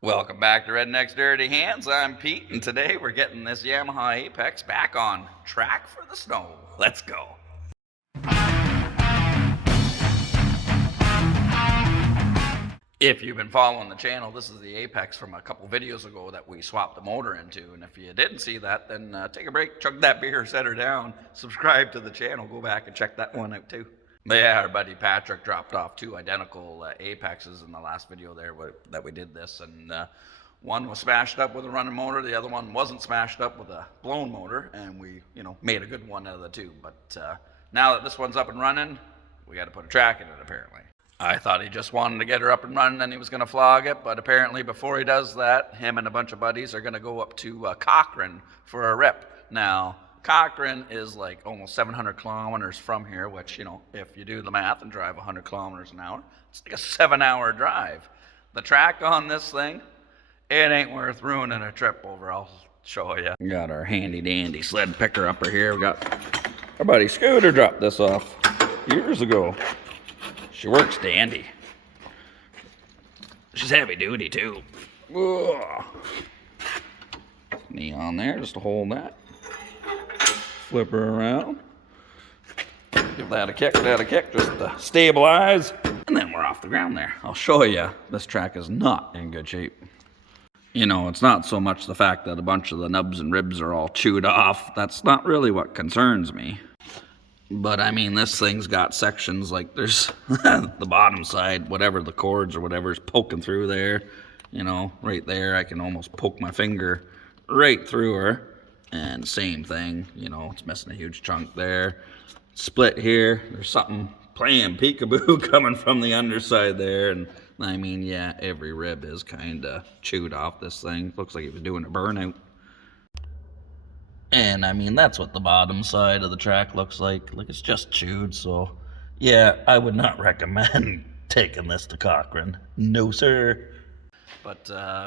Welcome back to Redneck's Dirty Hands. I'm Pete, and today we're getting this Yamaha Apex back on track for the snow. Let's go. If you've been following the channel, this is the Apex from a couple videos ago that we swapped the motor into. And if you didn't see that, then take a break, chug that beer, set her down, subscribe to the channel, go back and check that one out too. But yeah, our buddy Patrick dropped off two identical Apexes in the last video there that we did this, and one was smashed up with a running motor, the other one wasn't smashed up with a blown motor, and we, made a good one out of the two. But now that this one's up and running, we got to put a track in it apparently. I thought he just wanted to get her up and running and he was going to flog it, but apparently before he does that, him and a bunch of buddies are going to go up to Cochrane for a rip. Now, Cochrane is like almost 700 kilometers from here, which, if you do the math and drive 100 kilometers an hour, it's like a 7-hour drive. The track on this thing, it ain't worth ruining a trip over. I'll show you. We got our handy dandy sled picker upper here. We got our buddy Scooter dropped this off years ago. She works dandy. She's heavy duty too. Whoa. Knee on there just to hold that. Flip her around. Give that a kick, just to stabilize. And then we're off the ground there. I'll show you. This track is not in good shape. It's not so much the fact that a bunch of the nubs and ribs are all chewed off. That's not really what concerns me. But I mean, this thing's got sections like there's the bottom side, whatever the cords or whatever is poking through there. Right there, I can almost poke my finger right through her. And same thing, it's missing a huge chunk there. Split here, there's something playing peekaboo coming from the underside there. And I mean, yeah, every rib is kind of chewed off this thing. Looks like it was doing a burnout. And I mean, that's what the bottom side of the track looks like. Like, it's just chewed, so yeah, I would not recommend taking this to Cochrane. No, sir. But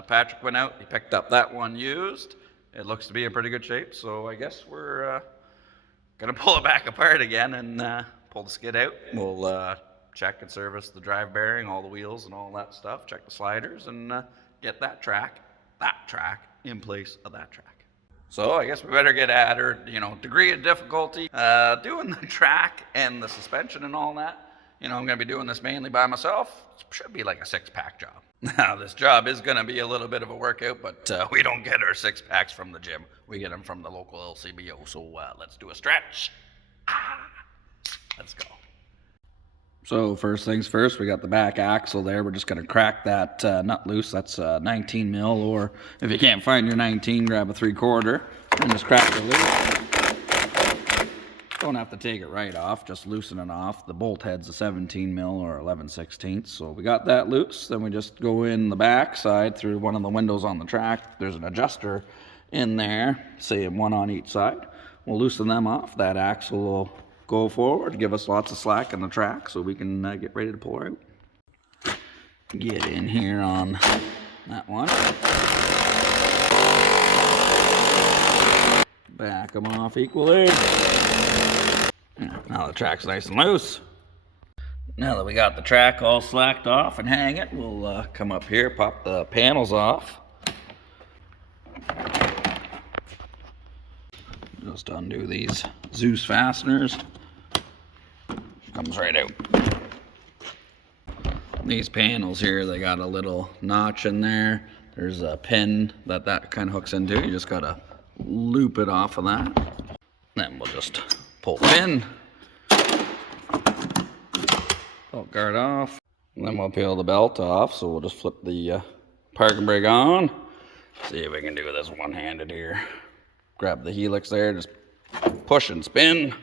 Patrick went out, he picked up that one used. It looks to be in pretty good shape, so I guess we're gonna pull it back apart again and pull the skid out. We'll check and service the drive bearing, all the wheels and all that stuff, check the sliders, and get that track in place of that track. So I guess we better get at her, degree of difficulty. Doing the track and the suspension and all that, I'm going to be doing this mainly by myself. It should be like a 6-pack job. Now, this job is going to be a little bit of a workout, but we don't get our 6-packs from the gym. We get them from the local LCBO, so let's do a stretch. Let's go. So first things first, we got the back axle there. We're just going to crack that nut loose. That's 19 mil, or if you can't find your 19, grab a 3/4 and just crack it loose. Don't have to take it right off, just loosen it off. The bolt head's a 17 mil or 11/16. So we got that loose. Then we just go in the back side through one of the windows on the track. There's an adjuster in there, say one on each side. We'll loosen them off. That axle will go forward, give us lots of slack in the track so we can get ready to pull her out. Get in here on that one. Back them off equally. Now the track's nice and loose. Now that we got the track all slacked off and hang it, we'll come up here, pop the panels off. Just undo these Zeus fasteners. Comes right out. These panels here, they got a little notch in there. There's a pin that kind of hooks into. You just gotta loop it off of that. Then we'll just pull the pin. Belt guard off. And then we'll peel the belt off. So we'll just flip the parking brake on. See if we can do this one-handed here. Grab the helix there, just push and spin.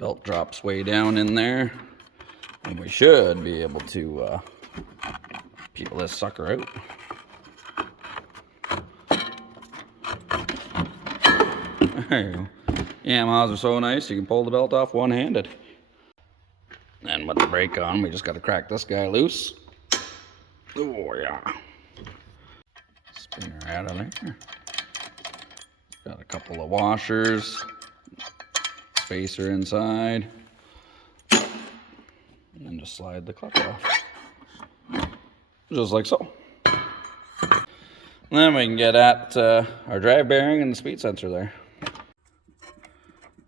Belt drops way down in there, and we should be able to peel this sucker out. There you go. Yamahas are so nice, you can pull the belt off one-handed. And with the brake on, we just got to crack this guy loose. Oh yeah. Spin her out of there. Got a couple of washers. Spacer inside, and then just slide the clutch off. just like so. And then we can get at our drive bearing and the speed sensor there.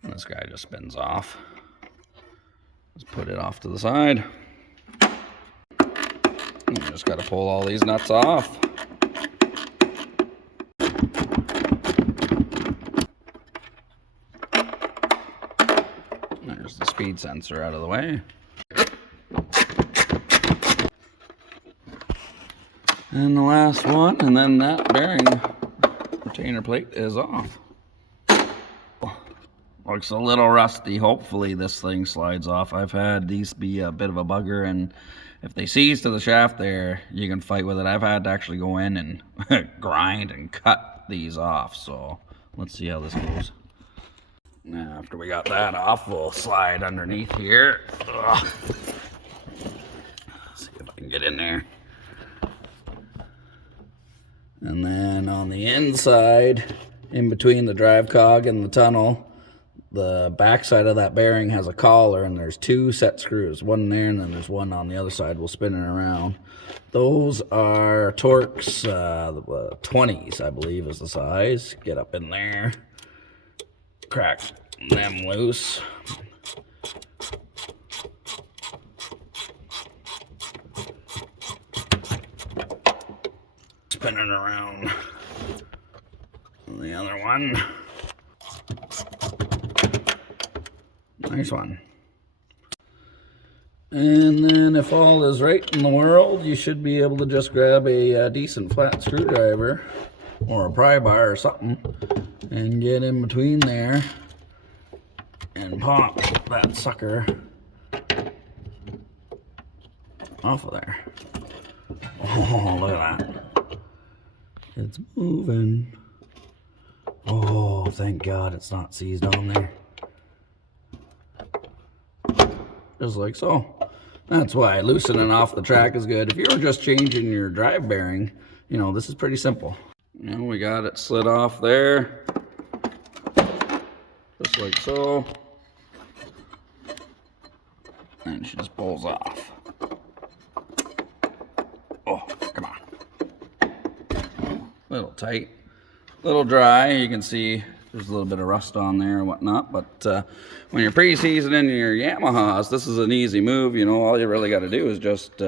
And this guy just spins off. Just put it off to the side. And you just got to pull all these nuts off. There's the speed sensor out of the way. And the last one, and then that bearing retainer plate is off. Looks a little rusty. Hopefully this thing slides off. I've had these be a bit of a bugger, and if they seize to the shaft there, you can fight with it. I've had to actually go in and grind and cut these off, so let's see how this goes. Now, after we got that off, we'll slide underneath here. Ugh. See if I can get in there. And then on the inside, in between the drive cog and the tunnel, the back side of that bearing has a collar, and there's 2 set screws, one there and then there's one on the other side. We'll spin it around. Those are Torx 20s, I believe is the size. Get up in there, crack them loose. Spin it around the other one. Nice one. And then if all is right in the world, you should be able to just grab a decent flat screwdriver or a pry bar or something and get in between there and pop that sucker off of there. Oh, look at that. It's moving. Oh, thank God it's not seized on there. Just like so. That's why loosening off the track is good. If you were just changing your drive bearing, you know, this is pretty simple. And we got it slid off there. Just like so. And she just pulls off. Oh, come on. A little tight, a little dry. You can see there's a little bit of rust on there and whatnot, but when you're pre-seasoning your Yamahas, this is an easy move. You know, all you really got to do is just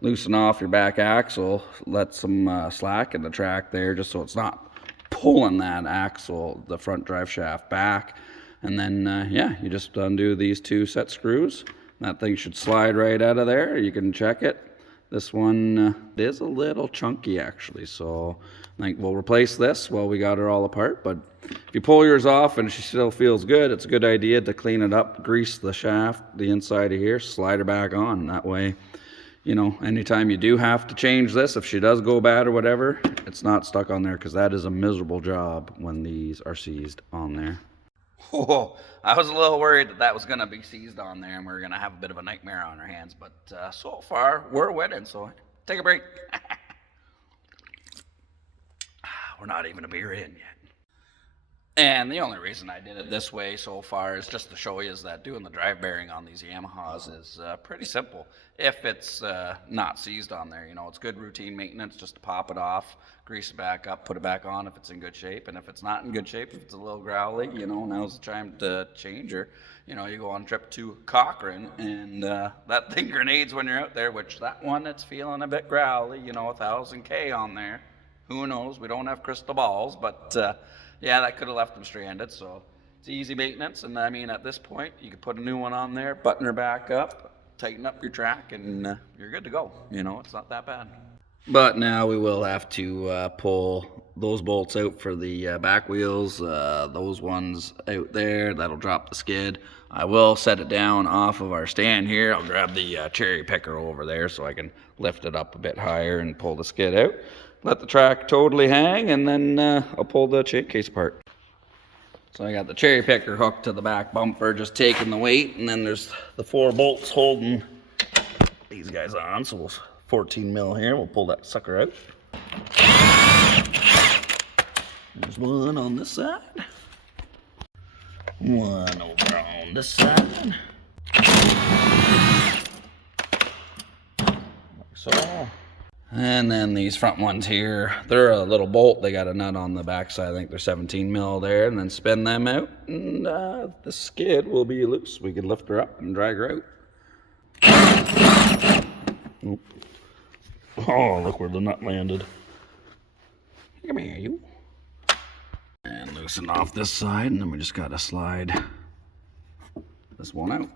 loosen off your back axle, let some slack in the track there, just so it's not pulling that axle, the front drive shaft back. And then, yeah, you just undo these 2 set screws. That thing should slide right out of there. You can check it. This one is a little chunky, actually, so I think we'll replace this while we got her all apart. But if you pull yours off and she still feels good, it's a good idea to clean it up, grease the shaft, the inside of here, slide her back on. That way, you know, anytime you do have to change this, if she does go bad or whatever, it's not stuck on there, because that is a miserable job when these are seized on there. Oh, I was a little worried that was going to be seized on there and we were going to have a bit of a nightmare on our hands, but so far we're winning, so take a break. We're not even a beer in yet. And the only reason I did it this way so far is just to show you is that doing the drive bearing on these Yamahas is pretty simple. If it's not seized on there, you know, it's good routine maintenance just to pop it off, grease it back up, put it back on if it's in good shape. And if it's not in good shape, if it's a little growly, you know, now's the time to change her. You know, you go on a trip to Cochrane and that thing grenades when you're out there, which that one, it's feeling a bit growly, you know, 1000 K on there. Who knows? We don't have crystal balls, but yeah, that could have left them stranded, so it's easy maintenance. And I mean, at this point, you could put a new one on there, button her back up, tighten up your track, and you're good to go. You know, it's not that bad. But now we will have to pull those bolts out for the back wheels, those ones out there, that'll drop the skid. I will set it down off of our stand here. I'll grab the cherry picker over there so I can lift it up a bit higher and pull the skid out. Let the track totally hang, and then I'll pull the chain case apart. So I got the cherry picker hooked to the back bumper, just taking the weight, and then there's the 4 bolts holding these guys on. So we'll 14 mil here, we'll pull that sucker out. There's one on this side, one over on this side, like so. And then these front ones here, they're a little bolt. They got a nut on the back side. I think they're 17 mil there. And then spin them out, and the skid will be loose. We can lift her up and drag her out. Oop. Oh, look where the nut landed. Come here, you. And loosen off this side, and then we just gotta slide this one out.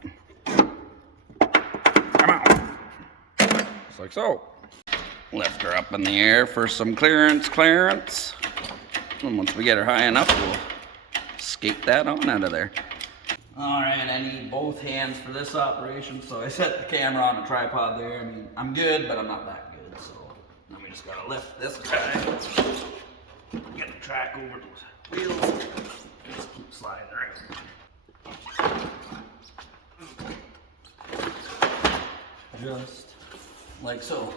Come on. Just like so. Lift her up in the air for some clearance. And once we get her high enough, we'll skate that on out of there. All right, I need both hands for this operation, so I set the camera on a tripod there. I mean, I'm good, but I'm not that good, so then we just gotta lift this guy, get the track over those wheels, just keep sliding around. Just like so.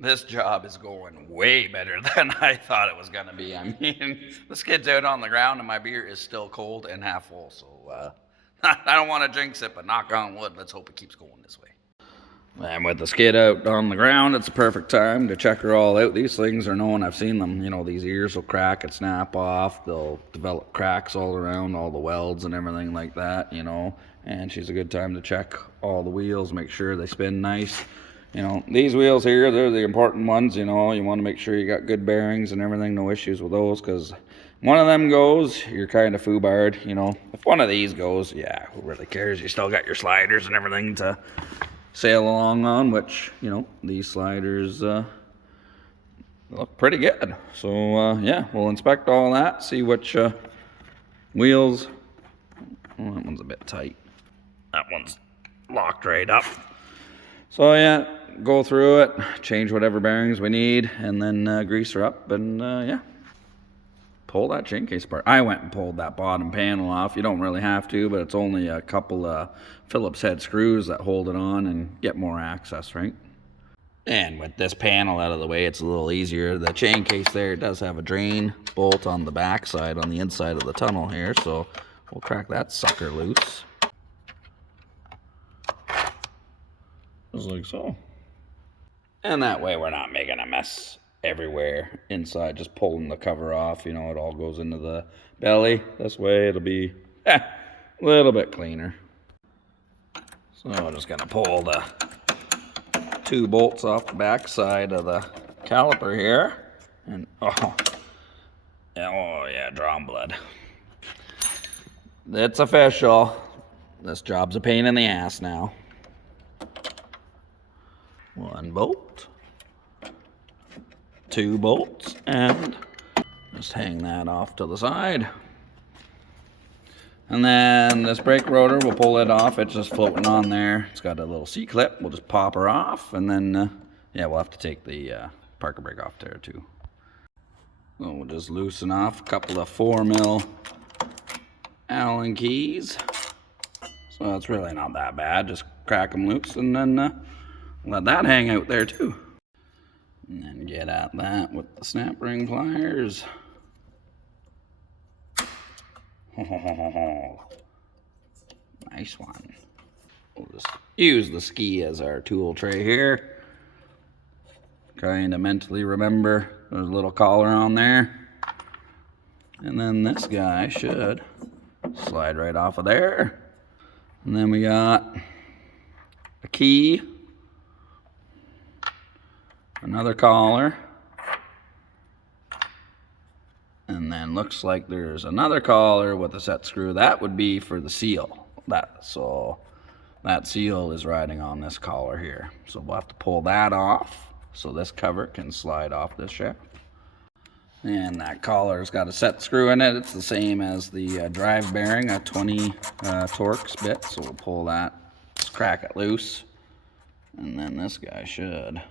This job is going way better than I thought it was gonna be. I mean, the skid's out on the ground and my beer is still cold and half full, so I don't want to jinx it, but knock on wood, let's hope it keeps going this way. And with the skid out on the ground, it's a perfect time to check her all out. These things are known, I've seen them, you know, these ears will crack and snap off. They'll develop cracks all around, all the welds and everything like that, you know. And she's a good time to check all the wheels, make sure they spin nice. You know, these wheels here, they're the important ones, you know. You want to make sure you got good bearings and everything, no issues with those, because one of them goes, you're kind of foobarred, you know. If one of these goes, yeah, who really cares? You still got your sliders and everything to sail along on, which, you know, these sliders look pretty good. So, yeah, we'll inspect all that, see which wheels. Oh, that one's a bit tight. That one's locked right up. So, yeah, go through it, change whatever bearings we need, and then grease her up, and yeah, pull that chain case apart. I went and pulled that bottom panel off. You don't really have to, but it's only a couple of Phillips head screws that hold it on and get more access, right? And with this panel out of the way, it's a little easier. The chain case there does have a drain bolt on the back side, on the inside of the tunnel here, so we'll crack that sucker loose. Just like so. And that way we're not making a mess everywhere inside, just pulling the cover off, you know, it all goes into the belly. This way it'll be a little bit cleaner. So I'm just gonna pull the two bolts off the back side of the caliper here. And oh yeah, drawing blood. It's official. This job's a pain in the ass now. One bolt, two bolts, and just hang that off to the side. And then this brake rotor, we'll pull it off. It's just floating on there. It's got a little C-clip. We'll just pop her off, and then, yeah, we'll have to take the parker brake off there too. So we'll just loosen off a couple of 4mm Allen keys. So it's really not that bad. Just crack them loose, and then let that hang out there too. And then get at that with the snap ring pliers. Nice one. We'll just use the ski as our tool tray here. Kind of mentally remember there's a little collar on there. And then this guy should slide right off of there. And then we got a key. Another collar, and then looks like there's another collar with a set screw. That would be for the seal. So that seal is riding on this collar here. So we'll have to pull that off so this cover can slide off this shaft. And that collar's got a set screw in it. It's the same as the drive bearing, a 20 Torx bit. So we'll pull that, just crack it loose, and then this guy should.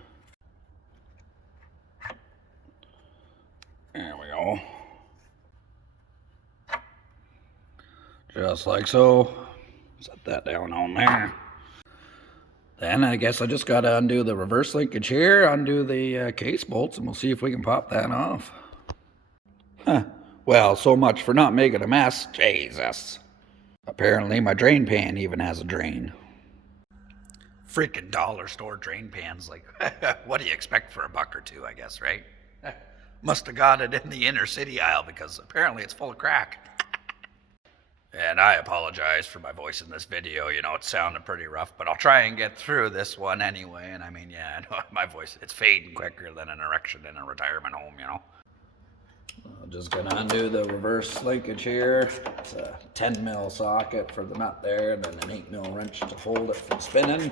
There we go. Just like so. Set that down on there. Then I guess I just got to undo the reverse linkage here, undo the case bolts, and we'll see if we can pop that off. Huh. Well, so much for not making a mess. Jesus. Apparently my drain pan even has a drain. freaking dollar store drain pans. Like, what do you expect for $1 or $2, I guess, right? Must have got it in the inner city aisle because apparently it's full of crack. And I apologize for my voice in this video. You know, it sounded pretty rough, but I'll try and get through this one anyway. And I mean, yeah, I know my voice, it's fading quicker than an erection in a retirement home, you know. I'm just gonna undo the reverse linkage here. It's a 10mm socket for the nut there, and then an 8mm wrench to hold it from spinning.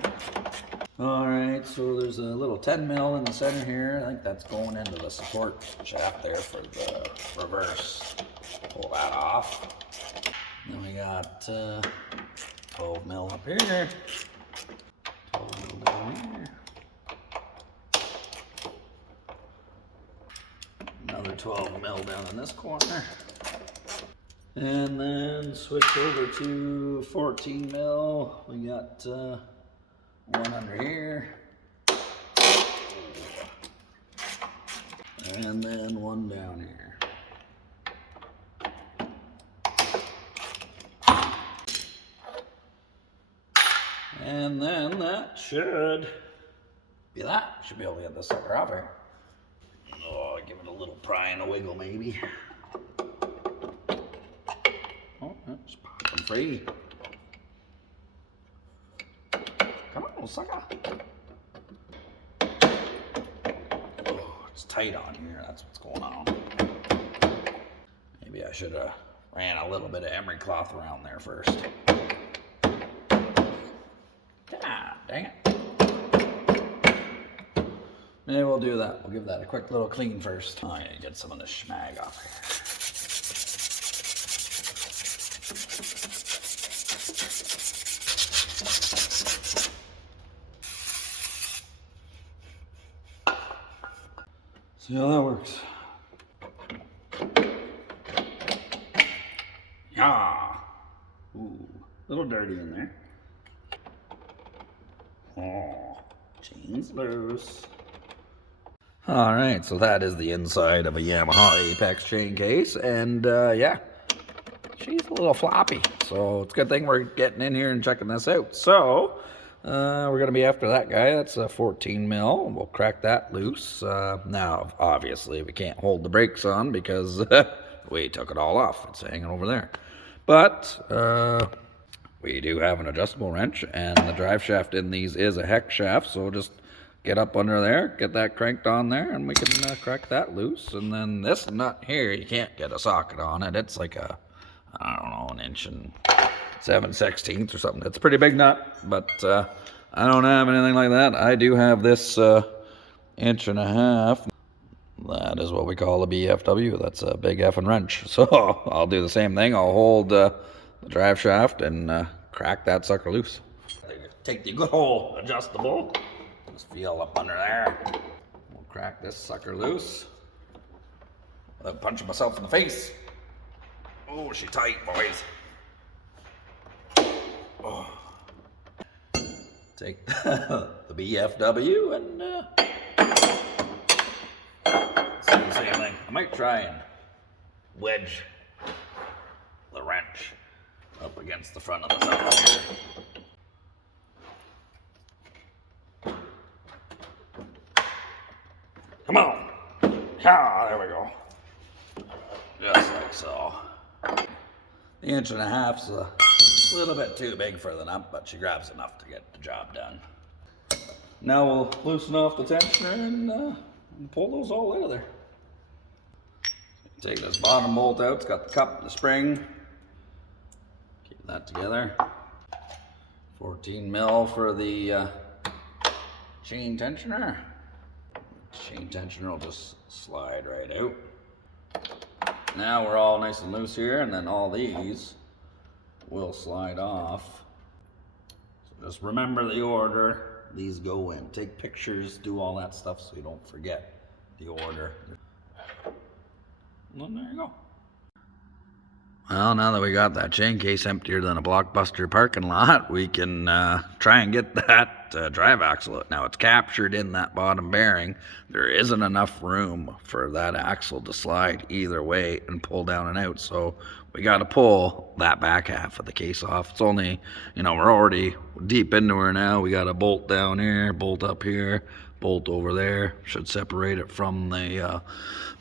All right, so there's a little 10mm in the center here. I think that's going into the support shaft there for the reverse. Pull that off. Then we got 12mm up here. 12mm down here. Another 12mm down in this corner. And then switch over to 14mm. We got one under here. And then one down here. And then that should be that. Should be able to get this sucker off here. Oh, give it a little pry and a wiggle, maybe. Oh, it's popping free. Come on, sucker. Oh, it's tight on here. That's what's going on. Maybe I should have ran a little bit of emery cloth around there first. Ah, dang it. Maybe we'll do that. We'll give that a quick little clean first. Oh, yeah, get some of this schmag off here. See how that works. Yeah. Ooh, a little dirty in there. Oh, chain's loose. All right, so that is the inside of a Yamaha Apex chain case, and yeah, she's a little floppy, so it's a good thing we're getting in here and checking this out. So we're gonna be after that guy. That's a 14mm. We'll crack that loose. Now, obviously, we can't hold the brakes on because we took it all off. It's hanging over there, but we do have an adjustable wrench, and the drive shaft in these is a hex shaft, so just get up under there, get that cranked on there, and we can crack that loose. And then this nut here, you can't get a socket on it. It's like a, I don't know, 1 7/16 or something. It's a pretty big nut, but I don't have anything like that. I do have this 1.5 inch. That is what we call a BFW. That's a big effing wrench. So I'll do the same thing. I'll hold the drive shaft and crack that sucker loose. Take the good old adjustable. Just feel up under there. We'll crack this sucker loose without punching myself in the face. Oh, she's tight, boys. Oh. Take the BFW and do the same thing. I might try and wedge the wrench up against the front of the sucker here. Come on. Ah, there we go. Just like so. The 1.5 inch is a little bit too big for the nut, but she grabs enough to get the job done. Now we'll loosen off the tensioner and pull those all out of there. Take this bottom bolt out. It's got the cup and the spring. Keep that together. 14mm for the chain tensioner. Chain tensioner will just slide right out. Now we're all nice and loose here, and then all these will slide off. So just remember the order these go in. Take pictures, do all that stuff so you don't forget the order. Well, there you go. Well, now that we got that chain case emptier than a Blockbuster parking lot, we can try and get that drive axle out. Now, it's captured in that bottom bearing. There isn't enough room for that axle to slide either way and pull down and out, so we got to pull that back half of the case off. It's only, we're already deep into her now. We got a bolt down here, bolt up here, bolt over there. Should separate it from the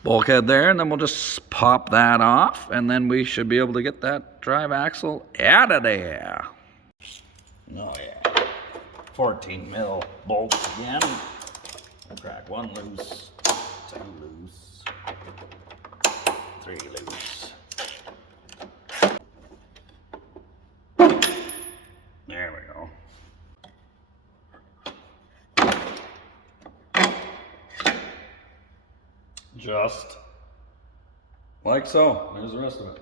bulkhead there, and then we'll just pop that off, and then we should be able to get that drive axle out of there. Oh yeah, 14 mil bolts again. We'll crack one loose, two loose, three loose. There we go. Just like so. There's the rest of it.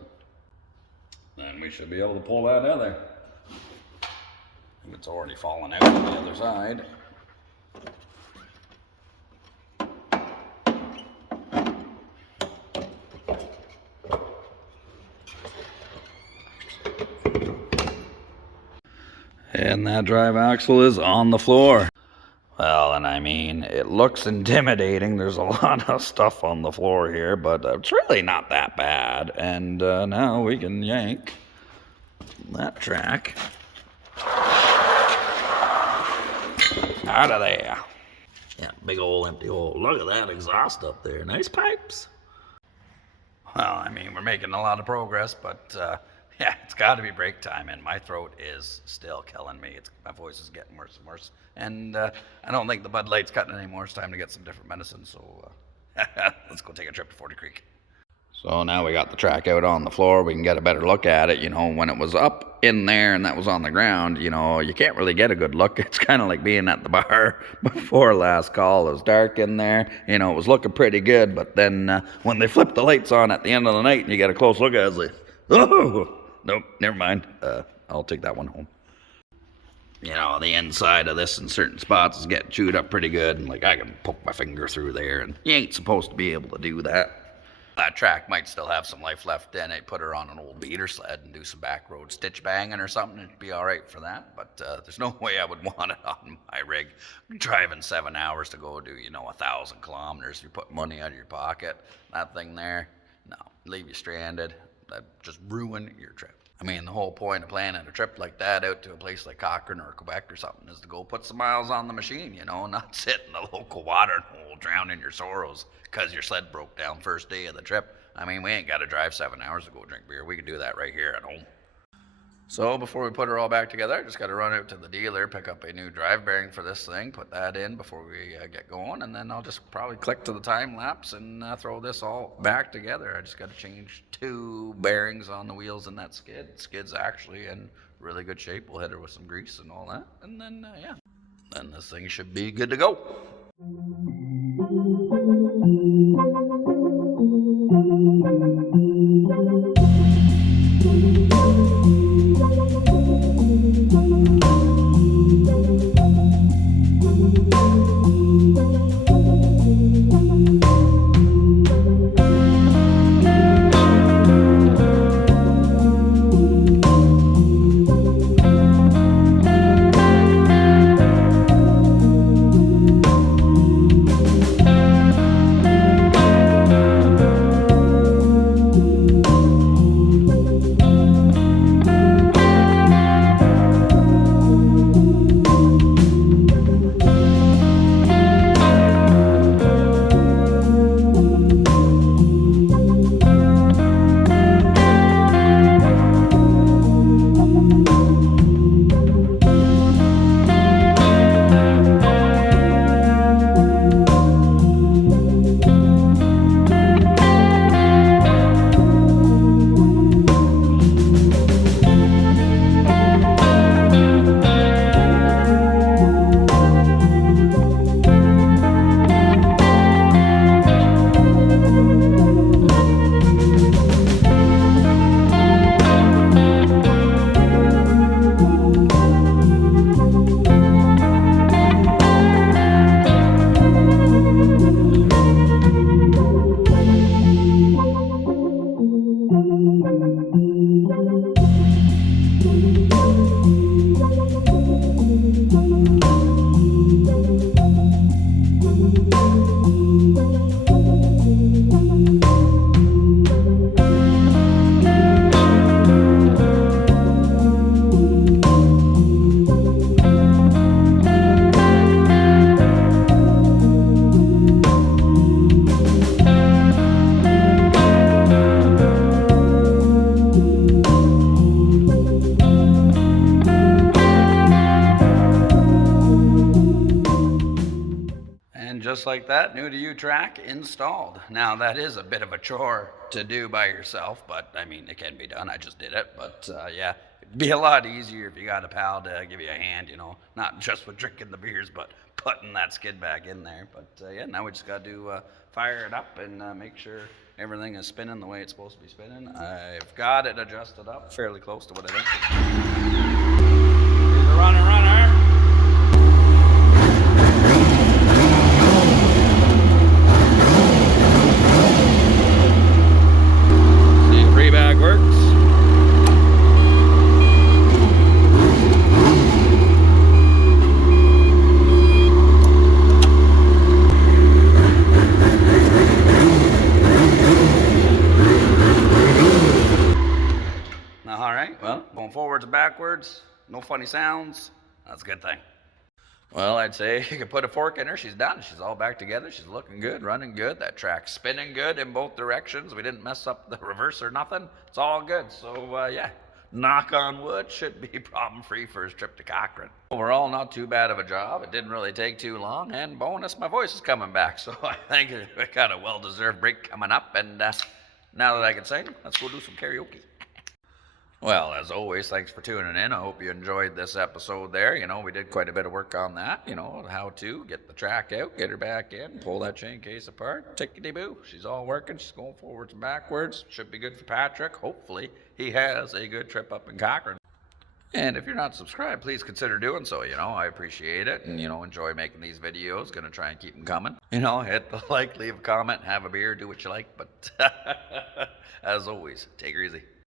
Then we should be able to pull that out of there. It's already fallen out on the other side. And that drive axle is on the floor. Well, and I mean, it looks intimidating. There's a lot of stuff on the floor here, but it's really not that bad. And now we can yank that track out of there. Yeah, big old empty hole. Look at that exhaust up there. Nice pipes. Well, I mean, we're making a lot of progress, but yeah, it's got to be break time, and my throat is still killing me. My voice is getting worse and worse, and I don't think the Bud Light's cutting anymore. It's time to get some different medicine, so let's go take a trip to 40 Creek. So now we got the track out on the floor. We can get a better look at it. When it was up in there and that was on the ground, you can't really get a good look. It's kind of like being at the bar before last call. It was dark in there. It was looking pretty good, but then when they flipped the lights on at the end of the night and you get a close look at it, it's like, oh, nope, never mind. I'll take that one home. The inside of this in certain spots is getting chewed up pretty good, and I can poke my finger through there, and you ain't supposed to be able to do that. That track might still have some life left in it. Put her on an old beater sled and do some back road stitch banging or something. It'd be all right for that, but there's no way I would want it on my rig. Driving 7 hours to go do, 1,000 kilometers. You put money out of your pocket. That thing there, no, leave you stranded. That'd just ruin your trip. I mean, the whole point of planning a trip like that out to a place like Cochrane or Quebec or something is to go put some miles on the machine, not sit in the local watering hole drowning your sorrows because your sled broke down first day of the trip. I mean, we ain't got to drive 7 hours to go drink beer. We can do that right here at home. So before we put her all back together, I just got to run out to the dealer, pick up a new drive bearing for this thing, put that in before we get going, and then I'll just probably click to the time lapse and throw this all back together. I just got to change 2 bearings on the wheels in that skid. Skid's actually in really good shape. We'll hit her with some grease and all that, and then yeah, then this thing should be good to go. And just like that, new to you track installed. Now that is a bit of a chore to do by yourself, but I mean, it can be done. I just did it. But yeah, it'd be a lot easier if you got a pal to give you a hand, you know, not just with drinking the beers, but putting that skid back in there. But yeah, now we just got to fire it up and make sure everything is spinning the way it's supposed to be spinning. I've got it adjusted up fairly close to what I think. Here's the runner. Bag works. All right, well, going forwards and backwards, no funny sounds. That's a good thing. Well, I'd say you could put a fork in her. She's done. She's all back together. She's looking good, running good. That track's spinning good in both directions. We didn't mess up the reverse or nothing. It's all good. So, yeah, knock on wood, should be problem-free for his trip to Cochrane. Overall, not too bad of a job. It didn't really take too long. And bonus, my voice is coming back. So I think we got a well-deserved break coming up. And now that I can sing, let's go do some karaoke. Well, as always, thanks for tuning in. I hope you enjoyed this episode there. You know, we did quite a bit of work on that, you know, how to get the track out, get her back in, pull that chain case apart, tickety-boo. She's all working. She's going forwards and backwards. Should be good for Patrick. Hopefully, he has a good trip up in Cochrane. And if you're not subscribed, please consider doing so. You know, I appreciate it and, you know, enjoy making these videos. Gonna try and keep them coming. You know, hit the like, leave a comment, have a beer, do what you like. But as always, take her easy.